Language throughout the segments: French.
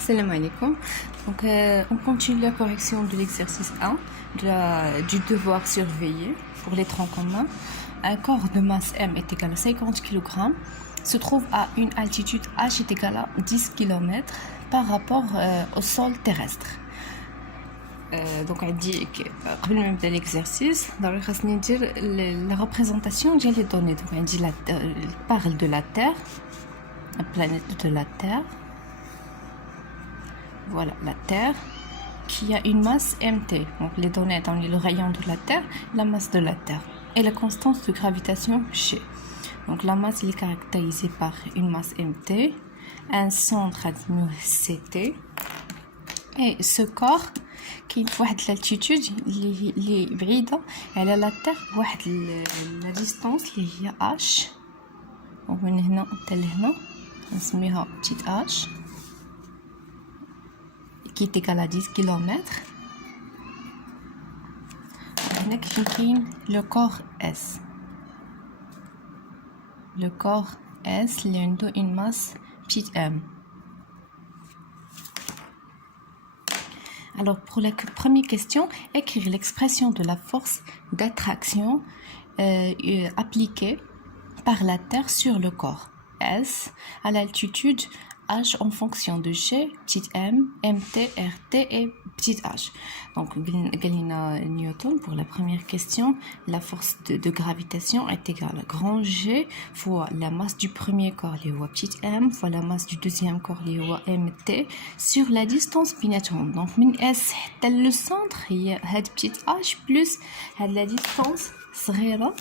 Salam alaikum. Donc, on continue la correction de l'exercice 1 du devoir surveillé pour les troncs communs. Un corps de masse M est égal à 50 kg, se trouve à une altitude H est égale à 10 km par rapport au sol terrestre. Donc on dit que avant même de l'exercice, dans le la représentation j'ai les données. Donc on dit parle de la Terre, la planète de la Terre. Voilà la Terre qui a une masse mt. Donc les données dans le rayon de la Terre, la masse de la Terre et la constante de gravitation G. Donc la masse est caractérisée par une masse mt, un centre à ct et ce corps qui est à l'altitude اللي بعيدة على la Terre واحد la distance اللي هي h. donc من هنا حتى لهنا نسميها petite h qui est égale à 10 km. هنا كاين le corps S. Le corps S اللي عنده une masse petite m. Alors, pour la première question, écrire l'expression de la force d'attraction appliquée par la Terre sur le corps S à l'altitude H en fonction de G, petite m, mt, rt et petite h. Donc, Galina Newton, pour la première question, la force de gravitation est égale à grand G fois la masse du premier corps, les petite m, fois la masse du deuxième corps, les mt, sur la distance binatomale. Donc, min S, tel le centre, il y a petite h plus la distance صغيرة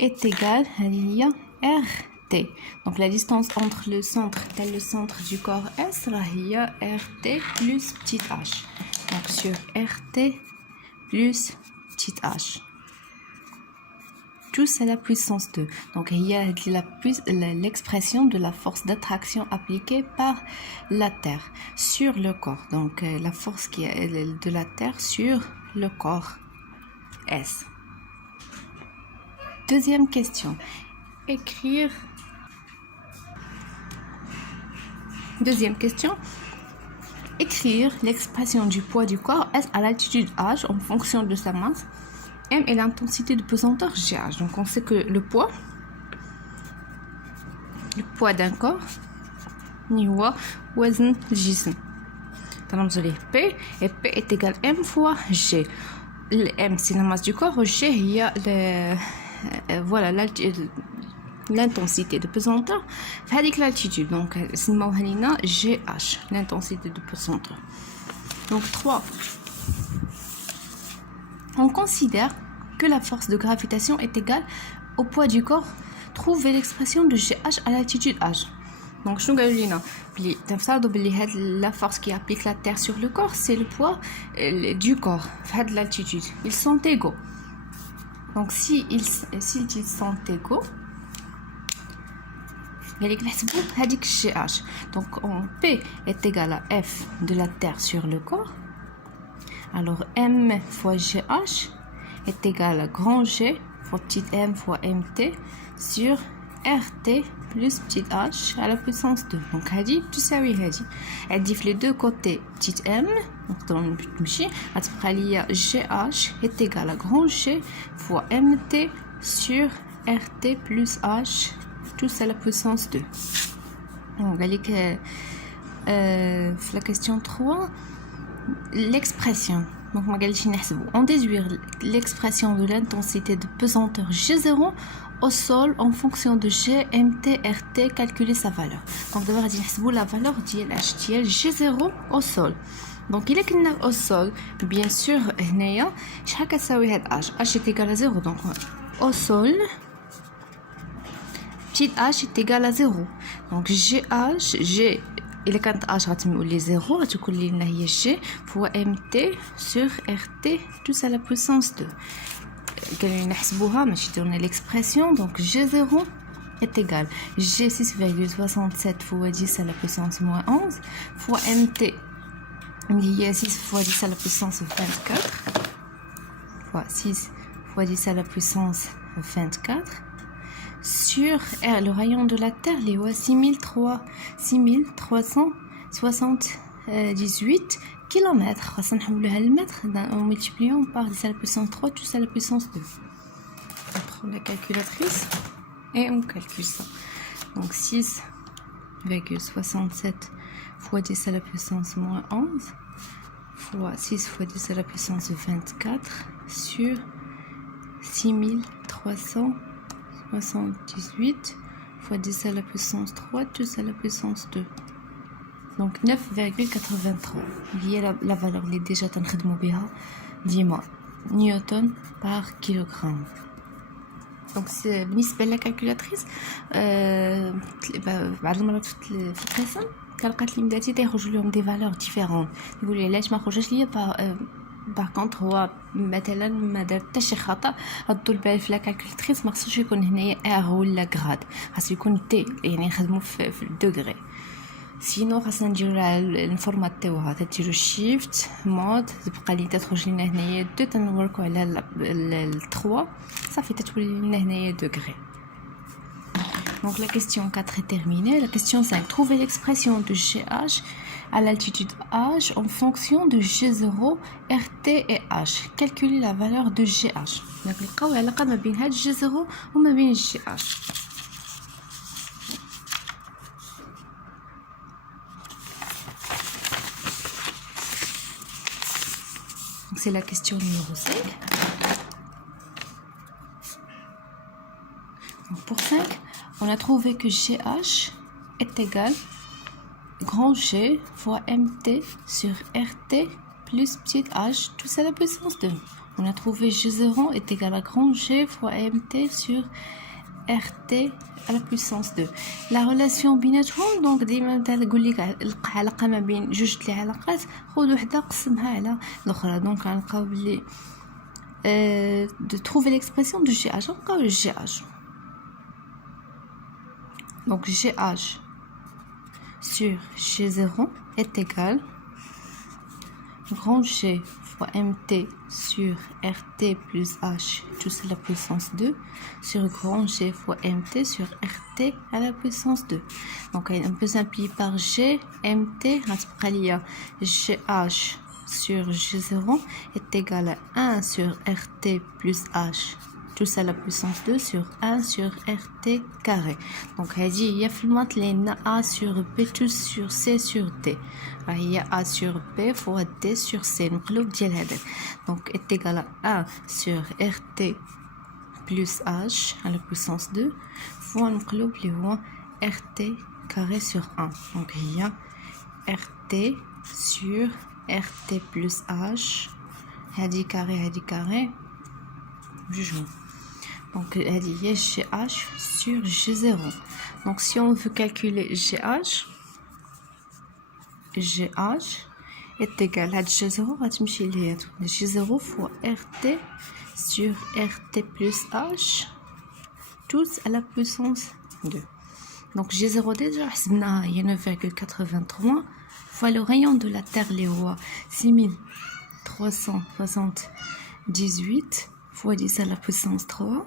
est égale à RT. Donc la distance entre le centre et le centre du corps S est RT plus petite h. Donc sur RT plus petite h. Tout c'est la puissance 2. Donc il y a l'expression de la force d'attraction appliquée par la Terre sur le corps. Donc la force qui est de la Terre sur le corps S. Deuxième question. Écrire. Deuxième question. Écrire l'expression du poids du corps S à l'altitude H en fonction de sa masse M et l'intensité de pesanteur GH. Donc on sait que le poids d'un corps هو وزن الجسم. تنظر ليه P et P est égal à M fois G. Le M c'est la masse du corps, G هي voilà l'intensité de pesanteur avec l'altitude. Donc c'est GH, l'intensité de pesanteur. Donc 3. On considère que la force de gravitation est égale au poids du corps. Trouvez l'expression de GH à l'altitude H. Donc je la force qui applique la Terre sur le corps, c'est le poids du corps de l'altitude. Ils sont égaux. Donc s'ils sont égaux, donc P est égal à F de la Terre sur le corps. Alors M fois GH est égal à grand G fois petite m fois mt sur RT plus petite h à la puissance 2. Donc هذه تساوي هذه. أضيف les deux côtés petite m. Donc dans le but مشي غتبقى ليا GH est égal à grand G fois mt sur RT plus h tout ça à la puissance 2. Donc la question 3, l'expression. Donc on déduit l'expression de l'intensité de pesanteur G0 au sol en fonction de G, mt, rt, calculer sa valeur. Donc d'abord on la valeur de G0 au sol. Donc il est au sol, bien sûr, H est égal à 0. Donc au sol, petite h est égal à 0. Donc GH, G, il est quand h غتمولي 0 غتكون لنا هي G fois mt sur RT tout ça à la puissance 2. كان نحسبوها ماشي درنا l'expression. Donc G0 est égal G 6,67 fois 10 à la puissance moins 11 fois mt il y a 6 fois 10 à la puissance 24 fois 6 fois 10 à la puissance 24 sur le rayon de la Terre, les 6378 km. On va le mettre en multipliant par 10 à la puissance 3 plus à la puissance 2. On prend la calculatrice et on calcule ça. Donc 6,67 fois 10 à la puissance moins 11 fois 6 fois 10 à la puissance 24 sur 6378 fois 10 à la puissance 3 plus à la puissance 2. Donc 9,83. هي la valeur اللي déjà تنخدموا بها ديما نيوتن par kilogramme. Donc c'est بالنسبة لا calculatrice بعض المرات في القسم كلقات لي مداتي تيخرجوا لهم دي فالور ديفيرون، يقول لي علاش ما خرجش ليا باغ كونطخ هو مثلا ما دار حتى شي خطا. ردوا البال في لا كالكوليتريس ما خصوش يكون هنايا ار ولا غراد، خاص يكون تي، يعني نخدموا في الدوغري. سينو خاصنا نديرو نفورماتيوها، تديرو شيفت مود تبقى لي تخرج لنا هنايا دو، تنوركو على 3 صافي تتولي لنا هنايا دوغري. Donc la question 4 est terminée. La question 5. Trouvez l'expression de GH à l'altitude H en fonction de G0, RT et H. Calculez la valeur de GH. Donc نلقاو علاقة ما بين هاد G0 وما بين GH. C'est la question numéro 5. Donc pour 5, on a trouvé que GH est égal grand G fois MT sur RT plus petit h, tout ça à la puissance 2. On a trouvé G0 est égal à grand G fois MT sur RT à la puissance 2. La relation بيناتهم donc ديما تقول لك العلاقه ما بين جوج د العلاقات، خذ وحده قسمها على الاخرى. دونك غنلقاو بلي de trouver l'expression de GH. نلقاو GH. Donc GH sur G0 est égal grand G fois MT sur RT plus H tout à la puissance 2 sur grand G fois MT sur RT à la puissance 2. Donc on peut simplifier par G, MT, GH sur G0 est égal à 1 sur RT plus H tout à la puissance 2 sur 1 sur RT carré. Donc il y a A sur B tout sur C sur D. Il y a A sur B fois D sur C. Donc est égal à 1 sur RT plus H à la puissance 2 fois RT carré sur 1. Donc il y a RT sur RT plus H carré jugement. Donc, il y a GH sur G0. Donc, si on veut calculer GH est égal à G0, G0 fois RT sur RT plus H, tous à la puissance 2. Donc, G0 déjà, il y a 9,83 fois le rayon de la Terre, les rois, 6378 fois 10 à la puissance 3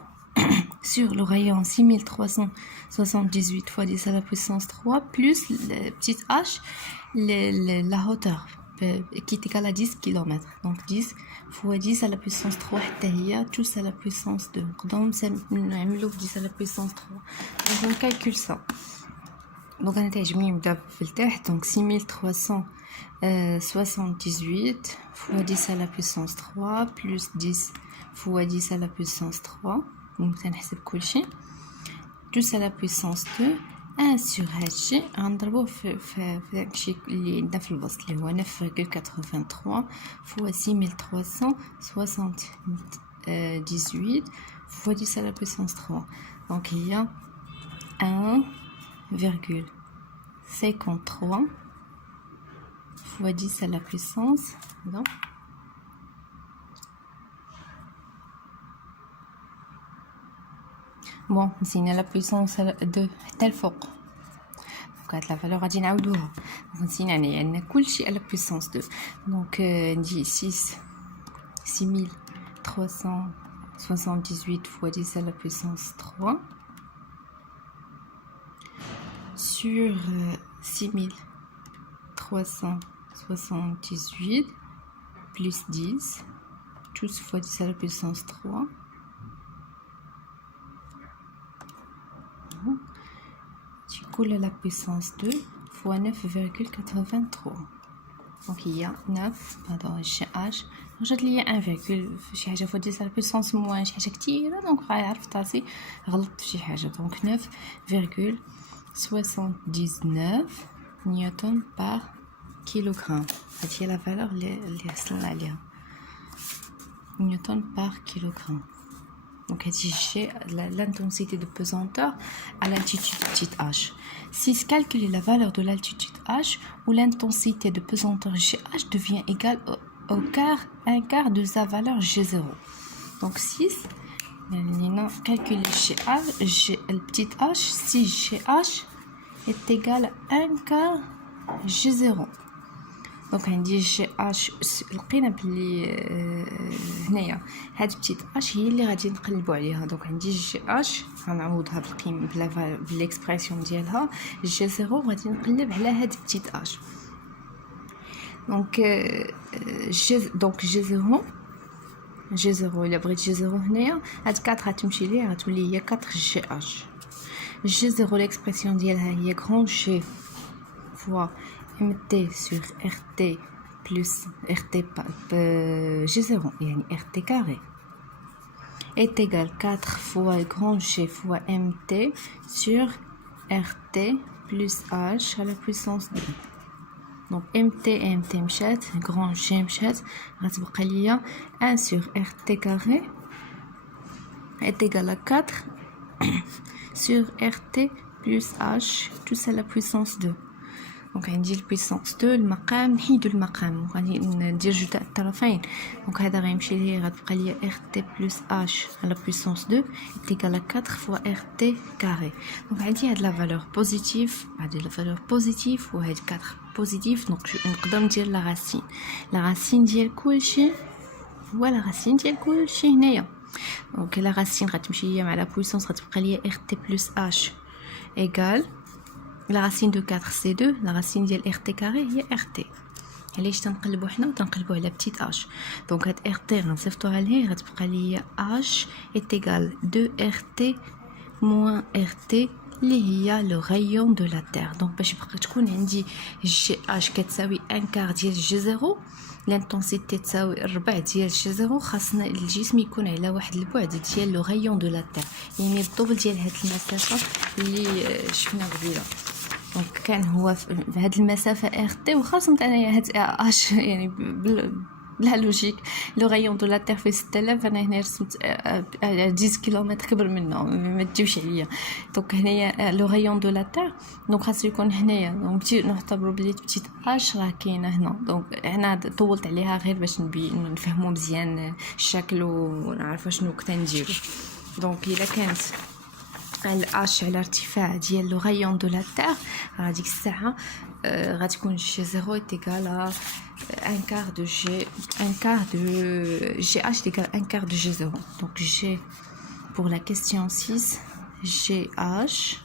sur le rayon 6378 fois 10 à la puissance 3 plus le petit h, la hauteur qui est égale à 10 km. Donc 10 fois 10 à la puissance 3 tous à la puissance 2. Donc 10 à la puissance 3. Donc on calcule ça. Donc on a donc 6378 fois 10 à la puissance 3 plus 10 fois 10 à la puissance 3. Donc ça نحسب كل شيء tous à la puissance 2 1 sur هادشي غنضربوه في داكشي اللي عندنا في الوسط اللي هو 9,83 fois 6378 fois 10 à la puissance 3. Donc il y a 1,53 fois 10 à la puissance non. Bon, c'est la puissance de tel فوق. Donc la valeur غادي نعاودوها. نسينا عندنا كلشي à la puissance 2. Donc ندي 6378 fois 10 à la puissance 3 sur 6378 plus 10, 12 fois 10 à la puissance 3. Du coup, la puissance 2 fois 9,83. Donc il y a 9 pardon GH وجات لي 1 شي حاجه فوا 10 على بويسونس موان شي حاجه كثيره دونك غنعرف راسي غلطت في شي حاجه دونك 9,79 نيوتن بار كيلوغرام هذه هي لا فالور اللي حصلنا عليها نيوتن بار كيلوغرام. Donc, l'intensité de pesanteur à l'altitude petite h. Si calculer la valeur de l'altitude h, où l'intensité de pesanteur GH devient égale au quart, un quart de sa valeur G0. Donc, 6, calculer GH, le petit h, si GH est égal à un quart G0. دونك عندي جي اش لقينا بلي هنايا هاد بتيت اش هي اللي غادي نقلبوا عليها. دونك عندي جي اش غنعوضها بالقيمه بالاكسبرسيون ديالها جي زيرو غادي نقلب على هاد بتيت اش. دونك جي زيرو الا بغيت جي زيرو هنايا هاد 4 غتمشي ليه غتولي هي 4 جي اش. جي زيرو الاكسبرسيون ديالها هي غران جي فوا MT sur RT plus RT G0, yani RT carré, est égal 4 fois grand G fois MT sur RT plus H à la puissance 2. Donc MT et MT مشات, grand G مشات, غتبقى ليا 1 sur RT carré est égal à 4 sur RT plus H, tout ça à la puissance 2. دونك عندي البيسونس 2 المقام نحيدو المقام وغادي ندير جوج تاع الطرفين. دونك هذا غيمشي ليه غتبقى ليا ار تي بلس اش على بيسونس 2 ايكال 4 فوا ار تي كاري. دونك عندي هاد لا فالور بوزيتيف هادي لا فالور بوزيتيف وهاد 4 بوزيتيف. دونك نقدر ندير لا راسين. لا راسين ديال كلشي هو لا راسين ديال كلشي هنايا. دونك لا راسين غتمشي هي مع لا بويسونس غتبقى ليا ار تي بلس اش ايكال la racine de 4 c'est 2, la racine de RT carré هي RT. علاش تنقلبوا حنا تنقلبوا على بتيت h. دونك هاد RT غنصيفطوها عليه غتبقى لي h est égal 2 RT moins RT اللي هي لو غيون دو لا تير. دونك باش يبقى تكون عندي جي h كتساوي 1 كار ديال جي زيرو لانتونسيتي تساوي الربع ديال جي زيرو خاصنا الجسم يكون على واحد البعد ديال لو غيون دو لا تير يعني الدوبل ديال هاد المسافه اللي شفنا قبيله. دونك كان هو في هاد المسافه ار تي وخاصه انايا هاد اش يعني بلا لوجيك لو غيون دو لا تير في 6000 انا هنا رسمت 10 كيلومتر كبر منه ما تجيوش عليا. دونك هنايا لو غيون دو لا تير دونك خاصو يكون هنايا. دونك نعتبروا بلي بتيت اش راه كاينه هنا. دونك هنا طولت عليها غير باش نفهموا مزيان الشكل ونعرفوا شنو كنت نديرو. دونك الا كانت الH على ارتفاع ديال لو غيون دو لا تير هذيك الساعه غتكون جي زيرو ايكال ان كار دو جي GH égal un quart de G0. Donc G pour la question 6 GH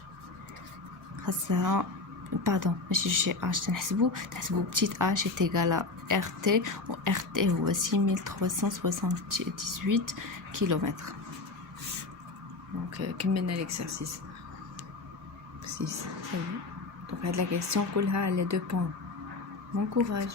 خاصها pardon ماشي GH تنحسبو بتيت h est égal à RT و RT هو 6378 كيلومتر. Donc, كملنا l'exercice 6. Donc, la question كلها على 2 points. Bon courage.